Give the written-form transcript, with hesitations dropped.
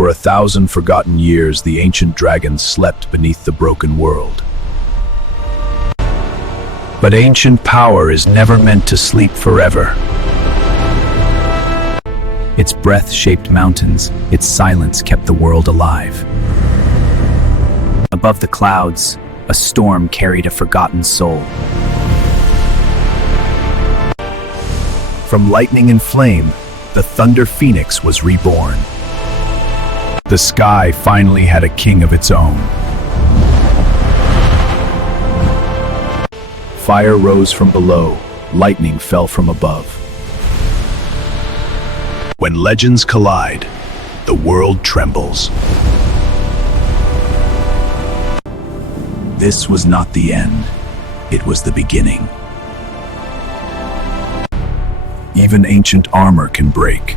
For 1,000 forgotten years, the ancient dragons slept beneath the broken world. But ancient power is never meant to sleep forever. Its breath shaped mountains, its silence kept the world alive. Above the clouds, a storm carried a forgotten soul. From lightning and flame, the Thunder Phoenix was reborn. The sky finally had a king of its own. Fire rose from below, lightning fell from above. When legends collide, the world trembles. This was not the end, it was the beginning. Even ancient armor can break.